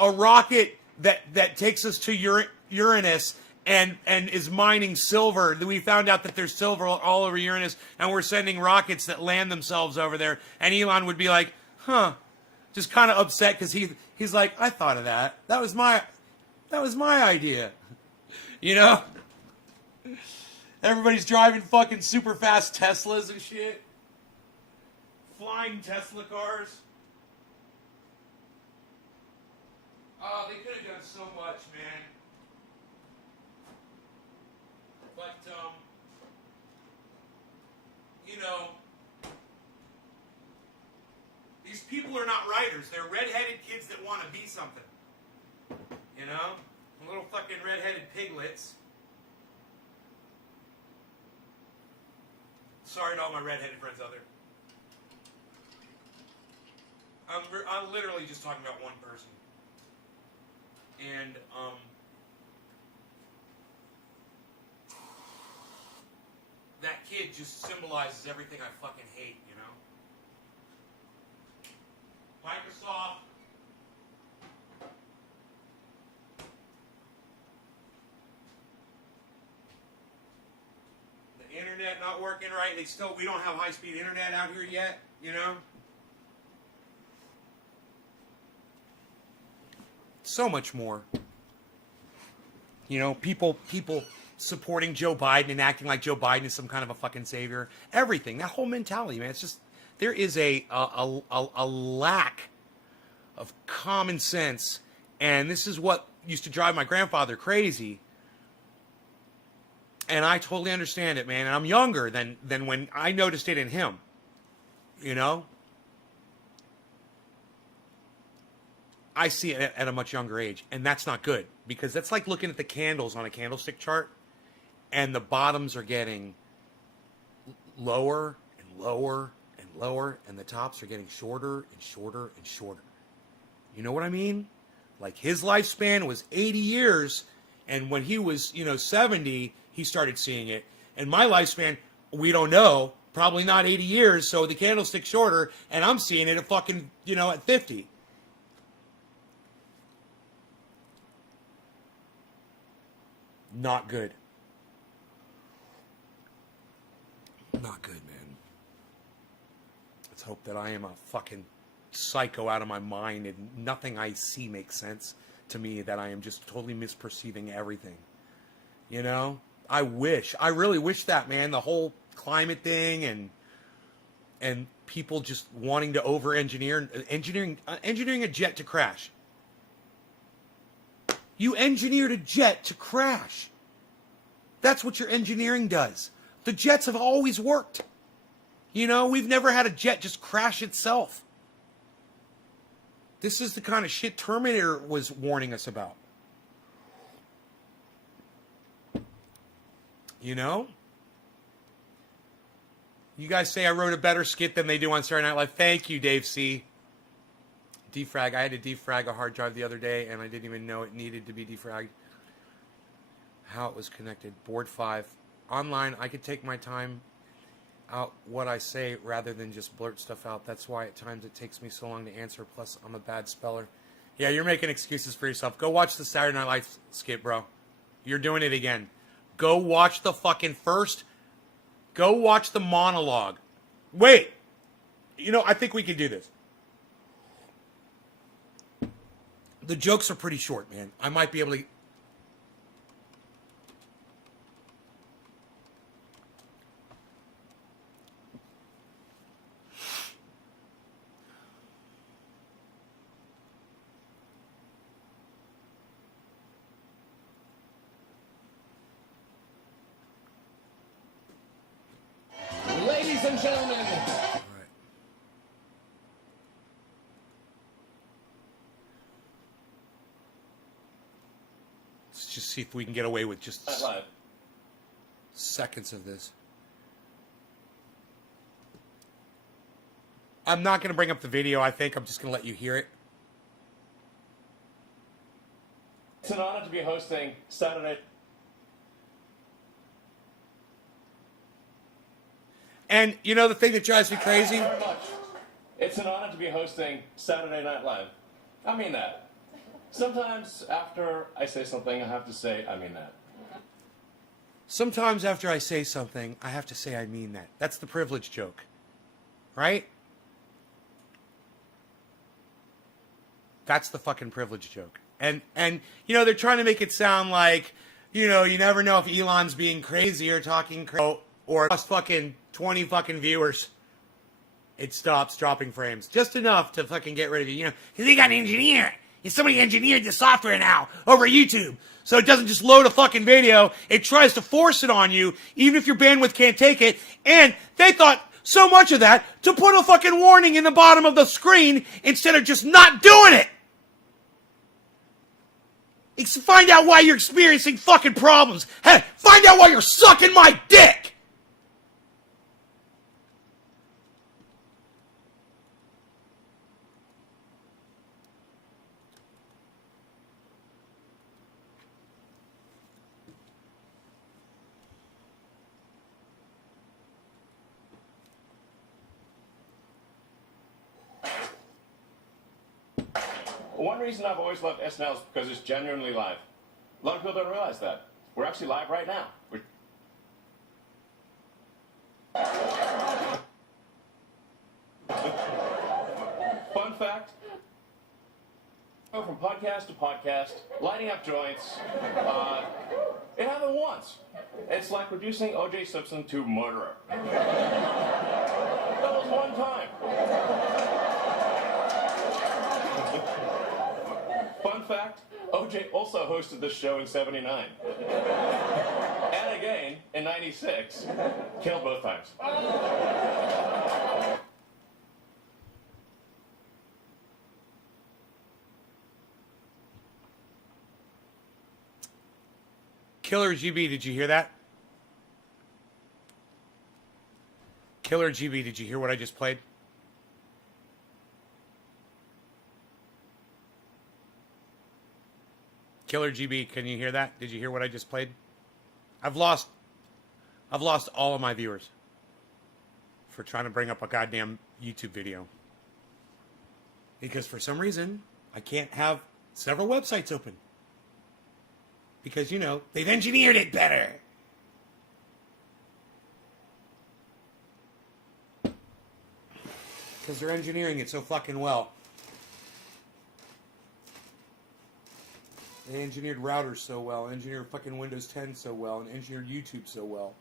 rocket that takes us to Uranus and is mining silver. We found out that there's silver all over Uranus, and we're sending rockets that land themselves over there. And Elon would be like, huh, just kind of upset because he's like, I thought of that. That was my idea. You know? Everybody's driving fucking super fast Teslas and shit. Flying Tesla cars. Oh, they could have done so much, man. But, you know, these people are not writers. They're redheaded kids that want to be something. You know? Little fucking redheaded piglets. Sorry to all my redheaded friends out there. I'm literally just talking about one person. And, that kid just symbolizes everything I fucking hate, you know? Microsoft. The internet not working right. We don't have high-speed internet out here yet, you know? So much more. You know, people supporting Joe Biden and acting like Joe Biden is some kind of a fucking savior. Everything. That whole mentality, man. It's just, there is a lack of common sense. And this is what used to drive my grandfather crazy. And I totally understand it, man. And I'm younger than when I noticed it in him. You know? I see it at a much younger age, and that's not good, because that's like looking at the candles on a candlestick chart, and the bottoms are getting lower and lower and lower, and the tops are getting shorter and shorter and shorter. You know what I mean? Like, his lifespan was 80 years, and when he was, 70, he started seeing it. And my lifespan, we don't know, probably not 80 years, so the candlestick's shorter, and I'm seeing it at fucking, at 50. Not good. Not good, man. Let's hope that I am a fucking psycho out of my mind and nothing I see makes sense to me, that I am just totally misperceiving everything. You know? I really wish that, man. The whole climate thing and people just wanting to over-engineering a jet to crash. You engineered a jet to crash. That's what your engineering does. The jets have always worked. We've never had a jet just crash itself. This is the kind of shit Terminator was warning us about. You guys say I wrote a better skit than they do on Saturday Night Live. Thank you, Dave C. Defrag. I had to defrag a hard drive the other day, and I didn't even know it needed to be defragged. How it was connected. Board 5. Online, I could take my time out what I say rather than just blurt stuff out. That's why at times it takes me so long to answer. Plus, I'm a bad speller. Yeah, you're making excuses for yourself. Go watch the Saturday Night Live skit, bro. You're doing it again. Go watch the fucking first. Go watch the monologue. Wait. I think we can do this. The jokes are pretty short, man. I might be able to... and gentlemen. All right. Let's just see if we can get away with just Live. seconds of this. I'm not going to bring up the video, I think. I'm just going to let you hear it. It's an honor to be hosting Saturday. And you know the thing that drives me crazy? Very much. It's an honor to be hosting Saturday Night Live. I mean that. Sometimes after I say something, I have to say, I mean that. Sometimes after I say something, I have to say I mean that. That's the privilege joke. Right? That's the fucking privilege joke. And you know, they're trying to make it sound like, you know, you never know if Elon's being crazy or talking crazy or lost fucking 20 fucking viewers. It stops dropping frames. Just enough to fucking get rid of you, you know, because he got an engineer. Somebody engineered the software now over YouTube. So it doesn't just load a fucking video. It tries to force it on you, even if your bandwidth can't take it. And they thought so much of that to put a fucking warning in the bottom of the screen instead of just not doing it. It's to find out why you're experiencing fucking problems. Hey, find out why you're sucking my dick. One reason I've always loved SNL is because it's genuinely live. A lot of people don't realize that. We're actually live right now. Fun fact. Go from podcast to podcast, lighting up joints. It happened once. It's like reducing O.J. Simpson to murderer. That was one time. Fun fact, O.J. also hosted this show in '79. And again, in '96. Killed both times. Killer GB, did you hear that? Killer GB, did you hear what I just played? Killer GB, can you hear that? Did you hear what I just played? I've lost all of my viewers for trying to bring up a goddamn YouTube video. Because for some reason, I can't have several websites open. Because, you know, they've engineered it better. Because they're engineering it so fucking well. They engineered routers so well, engineered fucking Windows 10 so well, and engineered YouTube so well.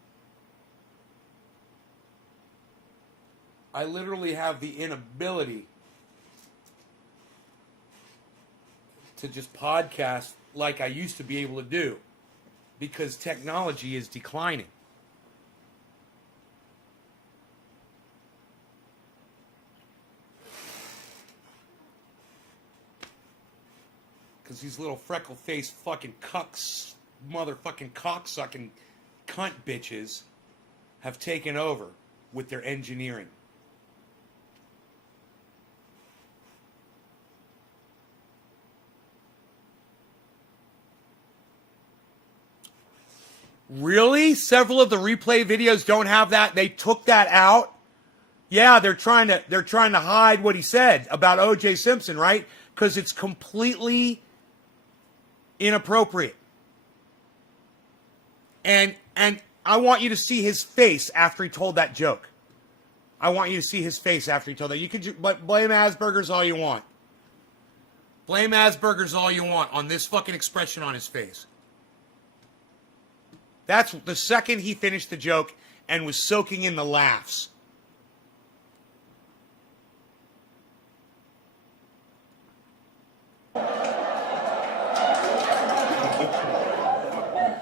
I literally have the inability to just podcast like I used to be able to do because technology is declining. Because these little freckle-faced fucking cucks, motherfucking cocksucking cunt bitches have taken over with their engineering. Really? Several of the replay videos don't have that? They took that out? Yeah, they're trying to hide what he said about O.J. Simpson, right? Because it's completely inappropriate. And I want you to see his face after he told that joke. I want you to see his face after he told that. You could blame Asperger's all you want. Blame Asperger's all you want on this fucking expression on his face. That's the second he finished the joke and was soaking in the laughs.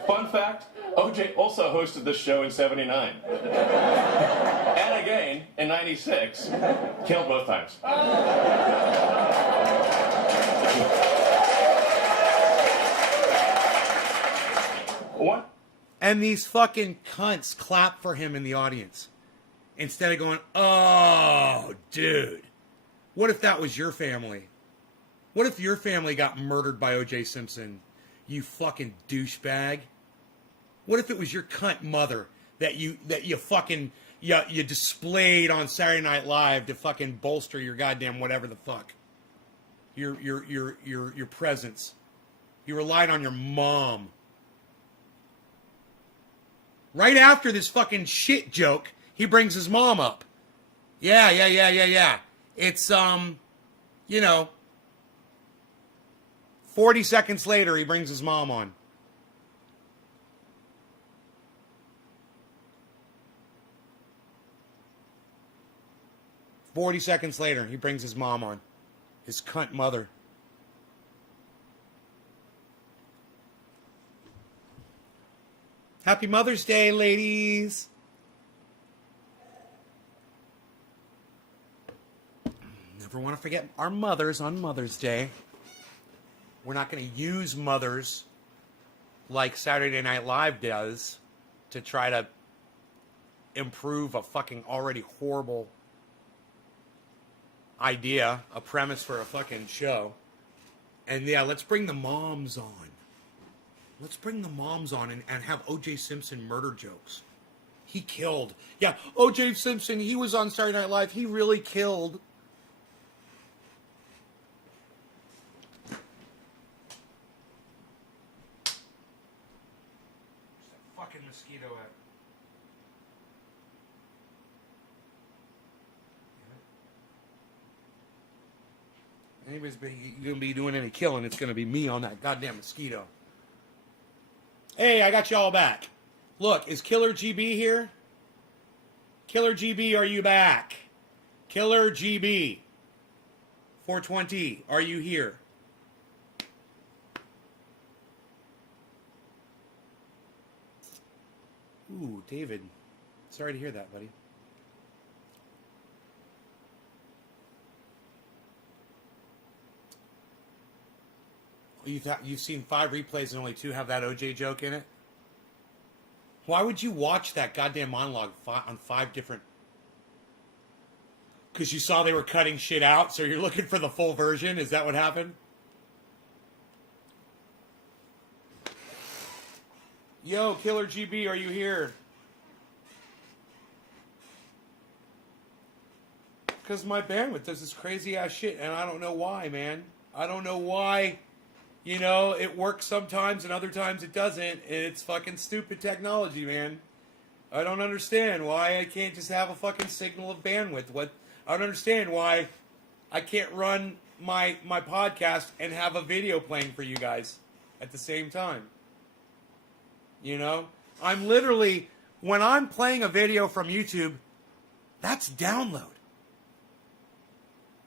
Fun fact, OJ also hosted this show in 79. And again in 96. Killed both times. One. And these fucking cunts clap for him in the audience. Instead of going, oh, dude. What if that was your family? What if your family got murdered by O.J. Simpson? You fucking douchebag. What if it was your cunt mother that you fucking you displayed on Saturday Night Live to fucking bolster your goddamn whatever the fuck? Your presence. You relied on your mom. Right after this fucking shit joke, he brings his mom up. Yeah. It's, 40 seconds later, he brings his mom on. "40 seconds later, he brings his mom on. His cunt mother. Happy Mother's Day, ladies. Never want to forget our mothers on Mother's Day. We're not going to use mothers like Saturday Night Live does to try to improve a fucking already horrible idea, a premise for a fucking show. And yeah, let's bring the moms on. Let's bring the moms on and have O.J. Simpson murder jokes. He killed. Yeah, O.J. Simpson, he was on Saturday Night Live. He really killed. Where's that fucking mosquito at? Anybody's going to be doing any killing, it's going to be me on that goddamn mosquito. Hey, I got y'all back. Look, is Killer GB here? Killer GB, are you back? Killer GB. 420, are you here? Ooh, David. Sorry to hear that, buddy. You've seen 5 replays and only 2 have that OJ joke in it? Why would you watch that goddamn monologue on 5 different... Because you saw they were cutting shit out, so you're looking for the full version? Is that what happened? Yo, Killer GB, are you here? Because my bandwidth does this crazy ass shit, and I don't know why, man. I don't know why... You know, it works sometimes and other times it doesn't. And it's fucking stupid technology, man. I don't understand why I can't just have a fucking signal of bandwidth. I don't understand why I can't run my podcast and have a video playing for you guys at the same time. You know? I'm literally, when I'm playing a video from YouTube, that's download.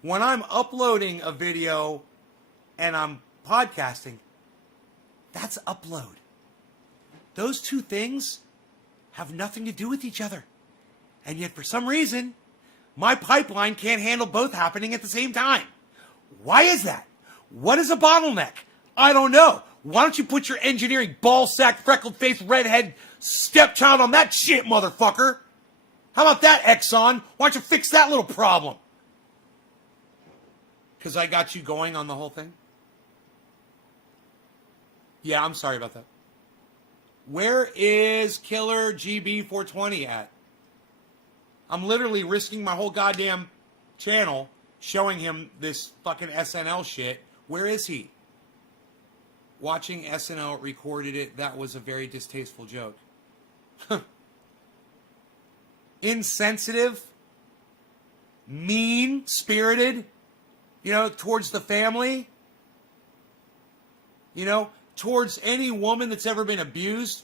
When I'm uploading a video and I'm podcasting, that's upload. Those 2 things have nothing to do with each other. And yet for some reason, my pipeline can't handle both happening at the same time. Why is that? What is a bottleneck? I don't know. Why don't you put your engineering ball-sack, freckled-faced, redhead stepchild on that shit, motherfucker? How about that, Exxon? Why don't you fix that little problem? Because I got you going on the whole thing? Yeah, I'm sorry about that. Where is Killer GB420 at? I'm literally risking my whole goddamn channel showing him this fucking SNL shit. Where is he? Watching SNL recorded it. That was a very distasteful joke. Insensitive. Mean-spirited. You know, towards the family. You know, towards any woman that's ever been abused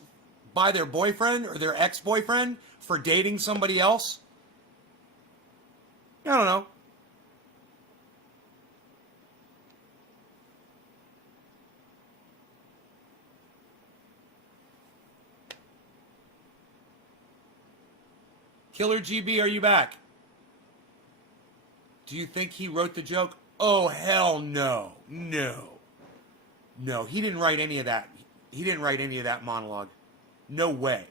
by their boyfriend or their ex-boyfriend for dating somebody else. I don't know. Killer GB, are you back? Do you think he wrote the joke? Oh, hell no. No. No, he didn't write any of that. He didn't write any of that monologue. No way.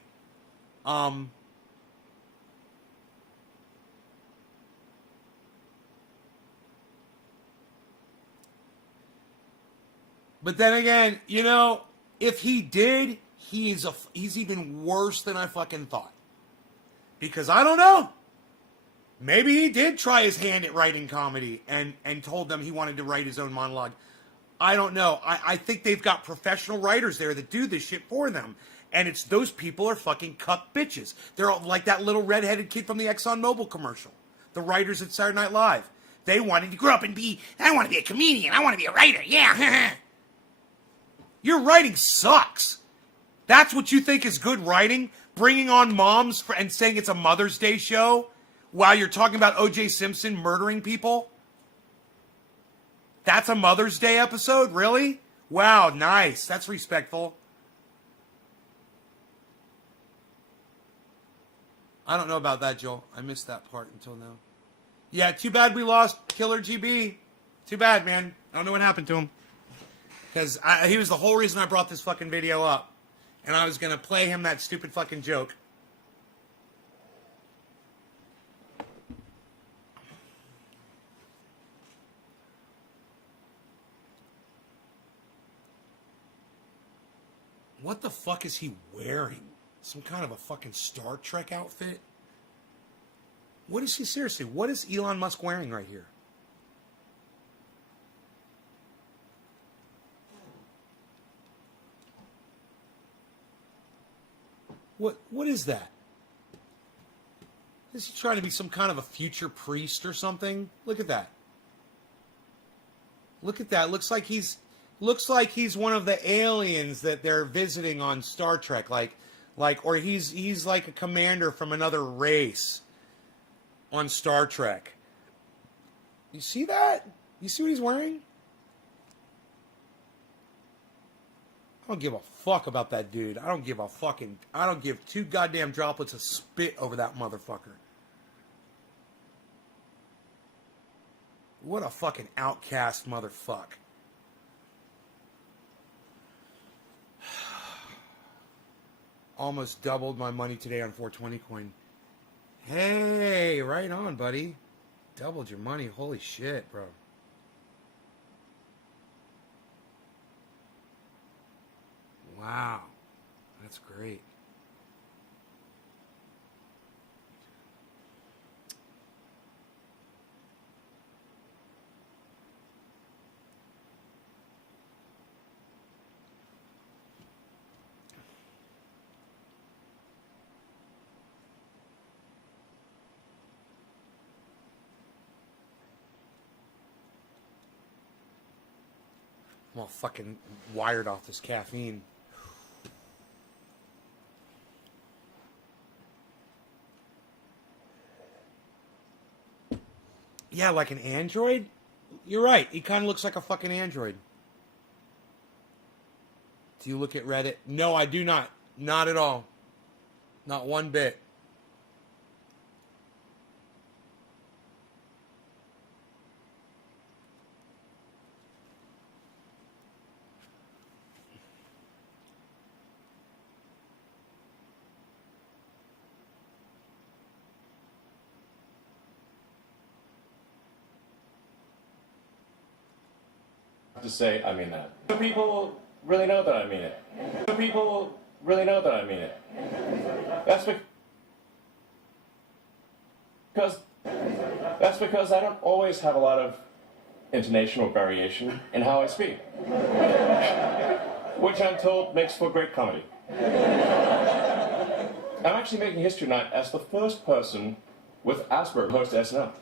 But then again, you know, if he did, he's even worse than I fucking thought. Because I don't know. Maybe he did try his hand at writing comedy and told them he wanted to write his own monologue. I don't know. I think they've got professional writers there that do this shit for them. And it's those people are fucking cuck bitches. They're all like that little redheaded kid from the ExxonMobil commercial. The writers at Saturday Night Live. They wanted to grow up and I want to be a comedian. I want to be a writer. Yeah. Your writing sucks. That's what you think is good writing? Bringing on moms and saying it's a Mother's Day show while you're talking about O.J. Simpson murdering people? That's a Mother's Day episode? Really? Wow, nice. That's respectful. I don't know about that, Joel. I missed that part until now. Yeah, too bad we lost Killer GB. Too bad, man. I don't know what happened to him. Because he was the whole reason I brought this fucking video up. And I was going to play him that stupid fucking joke. What the fuck is he wearing? Some kind of a fucking Star Trek outfit? What is he, seriously, what is Elon Musk wearing right here? What is that? Is he trying to be some kind of a future priest or something? Look at that. Look at that. Looks like he's one of the aliens that they're visiting on Star Trek, or he's like a commander from another race on Star Trek. You see that? You see what he's wearing? I don't give a fuck about that dude. I don't give two goddamn droplets of spit over that motherfucker. What a fucking outcast motherfucker. Almost doubled my money today on 420 coin. Hey, right on, buddy. Doubled your money. Holy shit, bro. Wow. That's great. I'm all fucking wired off this caffeine. Yeah, like an android? You're right. He kind of looks like a fucking android. Do you look at Reddit? No, I do not. Not at all. Not one bit. To say I mean that. Do people really know that I mean it? Do people really know that I mean it? That's because I don't always have a lot of intonational variation in how I speak, which I'm told makes for great comedy. I'm actually making history tonight as the first person with Asperger's host SNL.